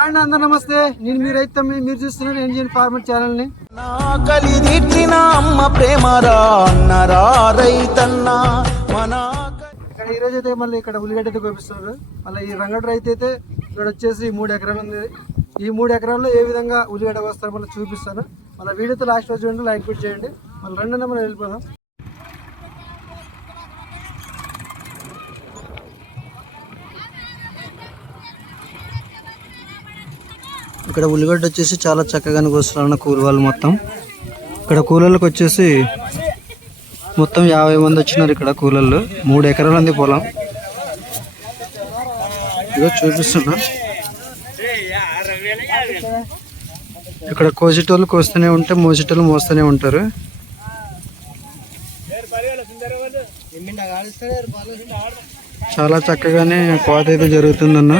అండి అందరు నమస్తే. నేను మీ రైతు తమ్మి. మీరు చూస్తున్నారు ఎంజిఎన్ ఫార్మర్ ఛానల్ని. నా కలిదిట్టిన అమ్మ ప్రేమరా అన్నరా రైతన్న. మన ఇక్కడ ఈ రోజు అయితే మళ్ళీ ఇక్కడ ఉల్లిగడ్డ అయితే కోపిస్తున్నారు మళ్ళీ ఈ రంగడి రైతు అయితే ఇక్కడ వచ్చేసి మూడు ఎకరాలు ఉంది. ఈ మూడు ఎకరాల్లో ఏ విధంగా ఉల్లిగడ్డ వస్తారో మళ్ళీ చూపిస్తాను. మళ్ళీ వీడియోతో లాస్ట్ రోజు చూడండి లైక్ కూడా చేయండి. మళ్ళీ రెండు నెంబర్ వెళ్ళిపోదాం. ఇక్కడ ఉల్లిగడ్డ వచ్చేసి చాలా చక్కగానే కోస్తున్నారు కూలి వాళ్ళు మొత్తం. ఇక్కడ కూలర్లకు వచ్చేసి మొత్తం యాభై మంది వచ్చినారు ఇక్కడ కూలర్లు మూడు ఎకరాలు ఉంది పొలం. ఇదో చూపిస్తున్నా. ఇక్కడ కోసేటోళ్ళు కోస్తూనే ఉంటే మోసేటోళ్ళు మోస్తూనే ఉంటారు. చాలా చక్కగానే కోత అయితే జరుగుతుందన్న.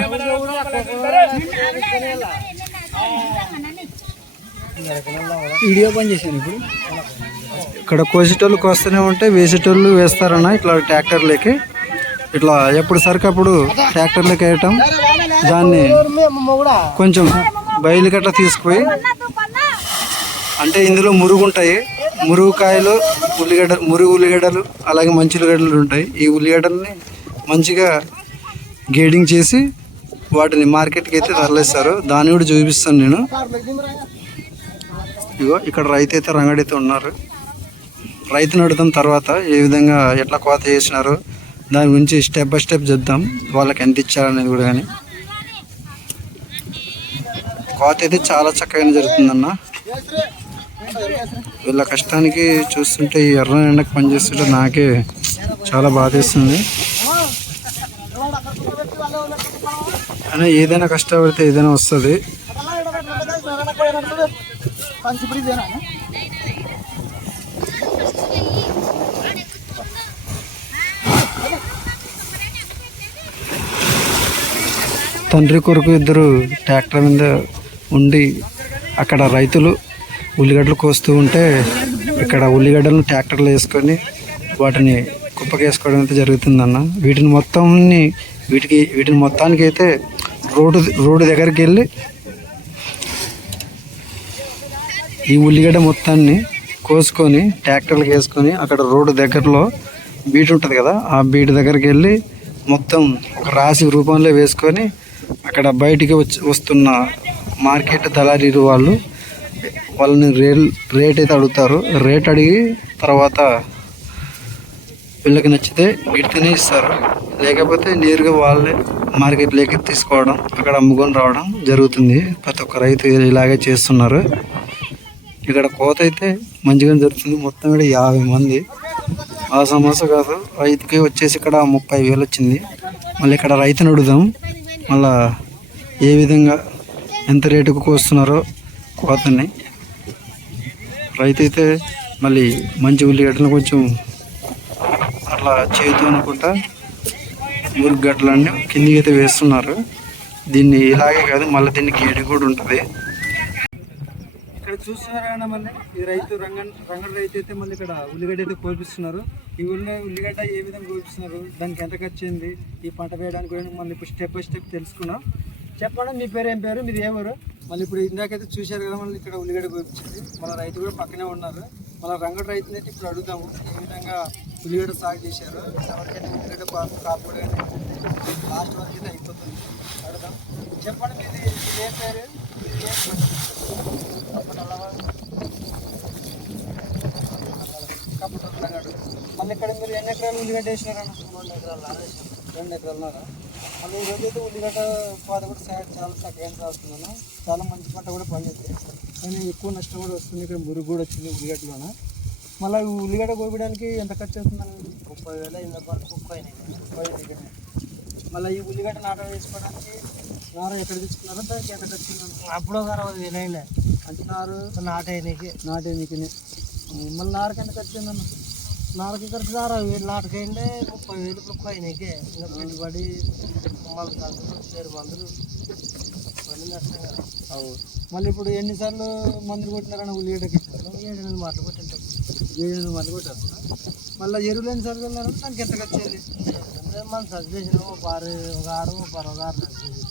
వీడియో పని చేశాను ఇప్పుడు? ఇక్కడ కోసేటోళ్ళు కోస్తూనే ఉంటే వేసేటోళ్ళు వేస్తారన్న ఇట్లా ట్రాక్టర్లకి. ఇట్లా ఎప్పుడు సరికి అప్పుడు ట్రాక్టర్లకి వేయటం. దాన్ని కొంచెం బయలు గట్ట తీసుకుపోయి అంటే ఇందులో మురుగు ఉంటాయి మురుగు కాయలు ఉల్లిగడ్డ మురుగు ఉల్లిగడ్డలు అలాగే మంచి ఉల్లిగడ్డలు ఉంటాయి. ఈ ఉల్లిగడ్డల్ని మంచిగా గేడింగ్ చేసి వాటిని మార్కెట్కి అయితే తరలిస్తారు. దాన్ని కూడా చూపిస్తాను నేను. ఇగో ఇక్కడ రైతు అయితే రంగడైతే ఉన్నారు. రైతుని అడుగుదాం తర్వాత ఏ విధంగా ఎట్లా కోత చేసినారు దాని గురించి స్టెప్ బై స్టెప్ చెప్దాం. వాళ్ళకి ఎంత ఇచ్చారనేది కూడా కానీ. కోత అయితే చాలా చక్కగా జరుగుతుందన్న. వీళ్ళ కష్టానికి చూస్తుంటే ఈ ఎర్ర ఎండకు పనిచేస్తుంటే నాకే చాలా బాధేస్తుంది అయినా ఏదైనా కష్టపడితే ఏదైనా వస్తుంది. తండ్రి కొరకు ఇద్దరు ట్రాక్టర్ మీద ఉండి అక్కడ రైతులు ఉల్లిగడ్డలు కోస్తూ ఉంటే ఇక్కడ ఉల్లిగడ్డలను ట్రాక్టర్లు వేసుకొని వాటిని కుప్పకేసుకోవడం అయితే జరుగుతుందన్న. వీటిని మొత్తం వీటికి వీటిని మొత్తానికి అయితే రోడ్డు రోడ్డు దగ్గరికి వెళ్ళి ఈ ఉల్లిగడ్డ మొత్తాన్ని కోసుకొని ట్రాక్టర్లకు వేసుకొని అక్కడ రోడ్డు దగ్గరలో బీట్ ఉంటుంది కదా ఆ బీట్ దగ్గరికి వెళ్ళి మొత్తం ఒక రాశి రూపంలో వేసుకొని అక్కడ బయటికి వచ్చి వస్తున్న మార్కెట్ దళారీలు వాళ్ళు వాళ్ళని రేల్ రేట్ అయితే అడుగుతారు. రేట్ అడిగి తర్వాత వీళ్ళకి నచ్చితే గిడితేనే ఇస్తారు. లేకపోతే నేరుగా వాళ్ళే మార్కెట్లోకి తీసుకోవడం అక్కడ అమ్ముకొని రావడం జరుగుతుంది. ప్రతి ఒక్క రైతు ఇలాగే చేస్తున్నారు. ఇక్కడ కోత అయితే మంచిగా జరుగుతుంది. మొత్తం కూడా యాభై మంది. ఆ సమస్య కాదు. రైతుకి వచ్చేసి ఇక్కడ ముప్పై వేలు వచ్చింది. మళ్ళీ ఇక్కడ రైతుని అడుగుదాం. మళ్ళా ఏ విధంగా ఎంత రేటుకు కోస్తున్నారో కోతని. రైతు అయితే మళ్ళీ మంచి ఉల్లిగడ్డలు కొంచెం అట్లా చేతు అనుకుంటా ఉల్లిగడ్డలన్నీ కిందికి అయితే వేస్తున్నారు. దీన్ని ఇలాగే కాదు మళ్ళీ దీన్ని గేడి కూడా ఉంటుంది. ఇక్కడ చూస్తున్నారా మళ్ళీ ఈ రైతు రంగన్ రంగడి రైతు అయితే మళ్ళీ ఇక్కడ ఉల్లిగడ్డ అయితే కోల్పిస్తున్నారు ఈ ఉల్లి ఉల్లిగడ్డ ఏ విధంగా కోల్పిస్తున్నారు దానికి ఎంత ఖర్చు అయింది? ఈ పంట వేయడానికి కూడా మళ్ళీ ఇప్పుడు స్టెప్ బై స్టెప్ తెలుసుకున్నాం. చెప్పండి మీ పేరు ఏం పేరు? మీరు ఏ మళ్ళీ ఇప్పుడు ఇందాకైతే చూశారు కదా మళ్ళీ ఇక్కడ ఉల్లిగడ్డ కోపించింది. మన రైతు కూడా పక్కనే ఉన్నారు. మన రంగడు రైతుని అయితే ఇప్పుడు అడుగుతాము ఏ విధంగా ఉల్లిగడ్డ సాగు చేశారు? ఎవరికైతే ఉల్లిగడ్డ కాపు లాస్ట్ వరకు అయితే అయిపోతుంది. అడుగుదాం. చెప్పండి మీది ఏ పేరు? మళ్ళీ ఇక్కడ మీరు ఎన్ని ఎకరాలు ఉల్లిగడ్డ వేసినారన్న రెండు ఎకరాలు రెండు ఎకరాలు ఉన్నారా మళ్ళీ ఈ రోజు అయితే ఉల్లిగడ్డ పాత కూడా చాలా చక్కగా రాస్తున్నాను చాలా మంచి పంట కూడా పండింది. కానీ ఎక్కువ నష్టం కూడా వస్తుంది. ఇక్కడ మురుగు కూడా వచ్చింది ఉల్లిగడ్డలోన. మళ్ళీ ఉల్లిగడ్డ కోయడానికి ఎంత ఖర్చు అవుతుందండి ముప్పై వేల ఇళ్ళ పాటు ముప్పై ముప్పై. మళ్ళీ ఈ ఉల్లిగడ్డ నాట వేసుకోవడానికి నార ఎక్కడ తీసుకున్నారో దానికి ఎంత ఖర్చు అప్పుడు ఒక అరవై వేలు అంటే నారు నాటేనికి. నాటేనికి మళ్ళీ నారకి ఎంత ఖర్చు అయిందన్న? నాలుగు ఖర్చు అరవై వేలు నాటకైందే ముప్పై వేలు ముప్పై అయినాయికే ఇంకా పెట్టుబడి మళ్ళీ ఖర్చులు పేరు మందులు. నష్టం కదా. అవు మళ్ళీ ఇప్పుడు ఎన్నిసార్లు మందులు కొట్టినారన్న ఉల్లిగడ్డకి? ఏడు నెలలు మాటలు కొట్టింటాం ఏడు నెలలు మాటలు కొట్టారు. మళ్ళీ ఎరువులు ఎన్నిసార్లు వెళ్ళారు దానికి ఎంత ఖర్చు అయింది మనం సర్చ్ చేసిన ఒక ఆరు ఒక ఆరు ఒక ఒక ఆరు సర్చ్ చేసి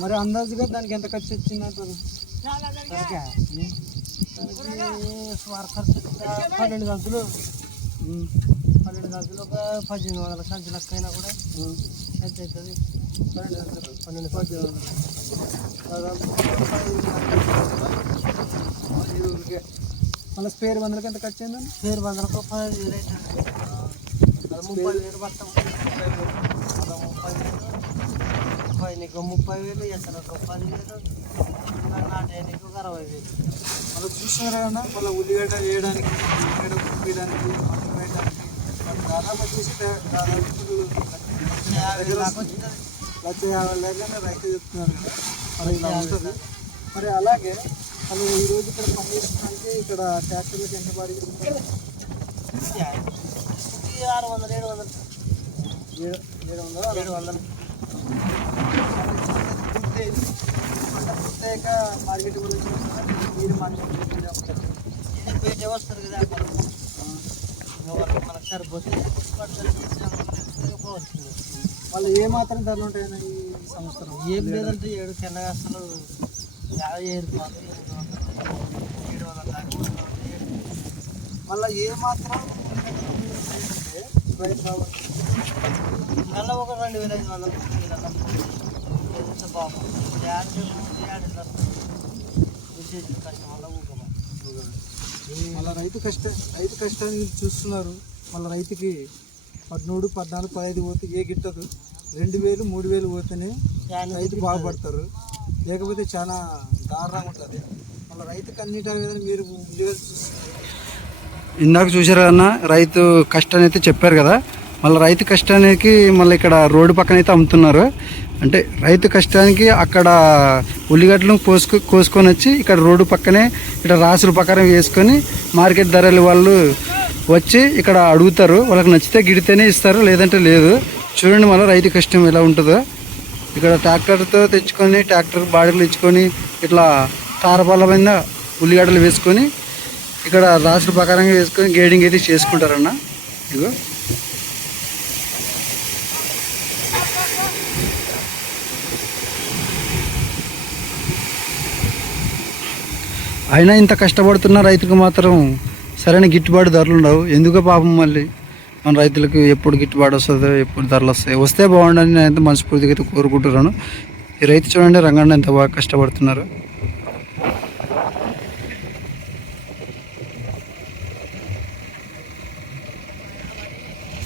మరి అందాజుగా దానికి ఎంత ఖర్చు వచ్చింది అంటారు? సరిగ్గా? సుమారు ఖర్చు పన్నెండు గంటలు పన్నెండు గంటలు ఒక పద్దెనిమిది వందల సంచి లెక్క అయినా కూడా ఎంత అవుతుంది? పన్నెండు గంటలు పన్నెండు పద్దెనిమిది ఊరికే మళ్ళీ స్పేర్ వందలకి ఎంత ఖర్చు అయిందండి? పేరు వందలకు పదిహేను అవుతుంది ముప్పై వేలు పడతాం. ముప్పై వేలు. ముప్పై నీకు ముప్పై వేలు ఎత్తనకు పది వేలు. నాటే నీకు ఒక అరవై వేలు. మళ్ళీ అన్న? మళ్ళీ ఉల్లిగడ్డ వేయడానికి ఉల్లిగడ్డ కుప్పేయడానికి మటన్ వేయడానికి. దాదాపు వచ్చింది. లక్ష యాభై రైతు చెప్తున్నారు కదా. మరి ఇలా ఉంటుంది మరి అలాగే వాళ్ళు ఈరోజు ఇక్కడ పని చేసుకోవడానికి ఇక్కడ ట్రాక్టర్లకు ఎంత బాడీ ఇది ఆరు వందలు ఏడు వందలు ఏడు ఏడు వందలు ఏడు వందలు ప్రత్యేక మార్కెట్ గురించి మీరు మార్కెట్ ఇది బయట వస్తుంది కదా మనం ఎవరికి సరిపోతే పడతారు, తీసుకొని పోతుంది వాళ్ళు ఏ ధరలు ఉంటాయన్న ఈ సంవత్సరం ఏం లేదంటే ఏడు చిన్నగా అసలు యాభై ఏడు రూపాయలు ఏడు వందల దాకా మళ్ళీ ఏమాత్రం మాత్రం అంటే రైతు బాగుంటుంది మళ్ళీ ఒక రెండు వేల ఐదు వందలు యాడ్ యాడ్ కష్టం వల్ల ఊగమా మళ్ళీ రైతు కష్ట రైతు కష్టాన్ని చూస్తున్నారు. మళ్ళీ రైతుకి పద్మూడు పద్నాలుగు పదహైదు పోతే ఏ గిట్టదు. రెండు వేలు మూడు వేలు పోతేనే రైతు బాగుపడతారు. లేకపోతే చాలా దారుణంగా ఉంటుంది. మళ్ళీ రైతుకి అన్నిటి మీద మీరు చూస్తున్నారు. ఇందాక చూసారు అన్న రైతు కష్టాన్ని అయితే చెప్పారు కదా. మళ్ళీ రైతు కష్టానికి మళ్ళీ ఇక్కడ రోడ్డు పక్కన అయితే అమ్ముతున్నారు. అంటే రైతు కష్టానికి అక్కడ ఉల్లిగడ్డలు కోసుకు కోసుకొని వచ్చి ఇక్కడ రోడ్డు పక్కనే ఇక్కడ రాసుల ప్రకారం వేసుకొని మార్కెట్ ధరలు వాళ్ళు వచ్చి ఇక్కడ అడుగుతారు. వాళ్ళకి నచ్చితే గిడితేనే ఇస్తారు లేదంటే లేదు. చూడండి మళ్ళీ రైతు కష్టం ఎలా ఉంటుందో. ఇక్కడ ట్రాక్టర్తో తెచ్చుకొని ట్రాక్టర్ బాడీలు ఇచ్చుకొని ఇట్లా తారపాల మీద ఉల్లిగడ్డలు వేసుకొని ఇక్కడ రాసుల ప్రకారంగా వేసుకొని గేడింగ్ అయితే చేసుకుంటారన్న. ఇదిగో. అయినా ఇంత కష్టపడుతున్న రైతుకు మాత్రం సరైన గిట్టుబాటు ధరలు ఉండవు. ఎందుకో పాపం మళ్ళీ? మన రైతులకు ఎప్పుడు గిట్టుబాటు వస్తుందో ఎప్పుడు ధరలు వస్తాయి. వస్తే బాగుండని నేను అయితే మనస్ఫూర్తిగా అయితే కోరుకుంటున్నాను. ఈ రైతు చూడండి రంగన్న ఎంత బాగా కష్టపడుతున్నారు.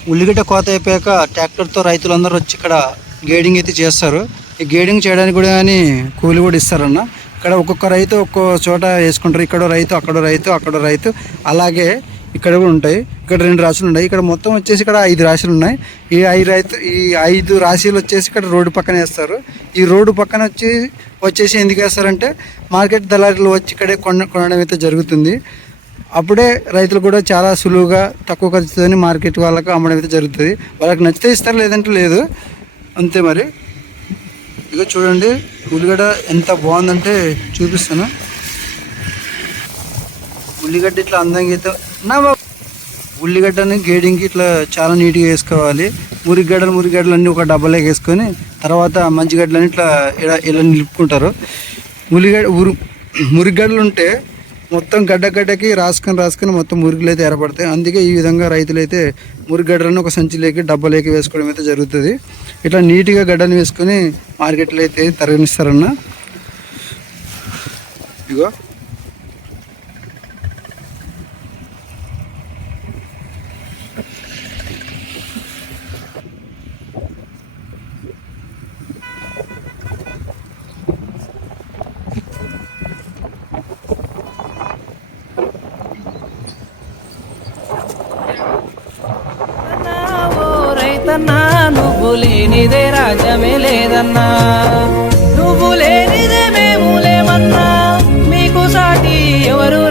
ఉల్లిగడ్డ కోత అయిపోయాక ట్రాక్టర్తో రైతులందరూ వచ్చి ఇక్కడ గేడింగ్ అయితే చేస్తారు. ఈ గేడింగ్ చేయడానికి కూడా కానీ కూలి కూడా ఇస్తారన్న. ఇక్కడ ఒక్కొక్క రైతు ఒక్కో చోట వేసుకుంటారు. ఇక్కడ రైతు అక్కడ రైతు అక్కడ రైతు. అలాగే ఇక్కడ కూడా ఉంటాయి. ఇక్కడ రెండు రాశులు ఉన్నాయి. ఇక్కడ మొత్తం వచ్చేసి ఇక్కడ ఐదు రాశులు ఉన్నాయి. ఈ ఐదు రైతు ఈ ఐదు రాశులు వచ్చేసి ఇక్కడ రోడ్డు పక్కన వేస్తారు. ఈ రోడ్డు పక్కన వచ్చి వచ్చేసి ఎందుకు వేస్తారంటే మార్కెట్ దళారులు వచ్చి ఇక్కడే కొన కొనడం అయితే జరుగుతుంది. అప్పుడే రైతులు కూడా చాలా సులువుగా తక్కువ ఖర్చుతోని మార్కెట్ వాళ్ళకు అమ్మడం అయితే జరుగుతుంది. వాళ్ళకి నచ్చితే ఇస్తారు లేదంటే లేదు. అంతే మరి. ఇక చూడండి ఉల్లిగడ్డ ఎంత బాగుందంటే చూపిస్తాను. ఉల్లిగడ్డ ఇట్లా అందంగా అయితే నా బాబు. ఉల్లిగడ్డని గేడింగ్కి ఇట్లా చాలా నీట్గా వేసుకోవాలి. మురిగడ్డలు మురిగడ్డలు అన్నీ ఒక డబ్బాలోకి వేసుకొని తర్వాత మంచిగడ్డలని ఇట్లా ఇలా ఇలా నిలుపుకుంటారు. ఉల్లిగడ్డ ఉరు మురిగడ్డలు ఉంటే మొత్తం గడ్డ గడ్డకి రాసుకొని రాసుకొని మొత్తం మురుగులు అయితే ఏర్పడతాయి. అందుకే ఈ విధంగా రైతులు అయితే మురిగడ్డలను ఒక సంచిలోకి డబ్బాలోకి వేసుకోవడం అయితే జరుగుతుంది. ఇట్లా నీట్గా గడ్డను వేసుకొని మార్కెట్లో అయితే తరలిస్తారన్న. ఇగో. లేనిదే రాజ్యమే లేదన్నా. నువ్వు లేనిదే మేము లేమన్నా మీకు సాటి ఎవరు